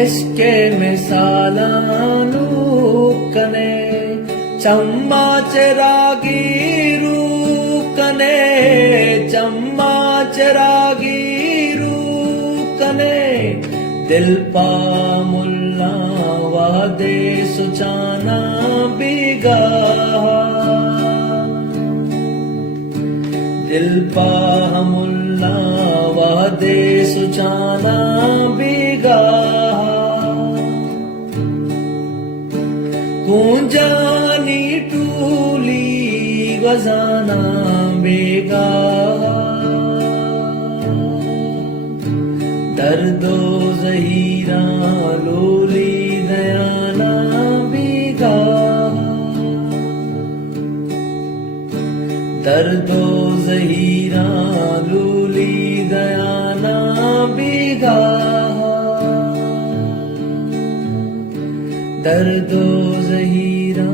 इश्के मिसालानू कने चम्मा चिरागीरू कने चम्मा चिरागीरू कने दिल पा मुल्ला वादे सुचाना बिगा दिल पा मुल्ला वादे सुचाना बिगा कुंजानी टूली गजाना बेगा दर्दो ज़हीरा लोली दयाना बेगा दर्दो ज़हीरा लोली दयाना बेगा दर्दो ज़हीरा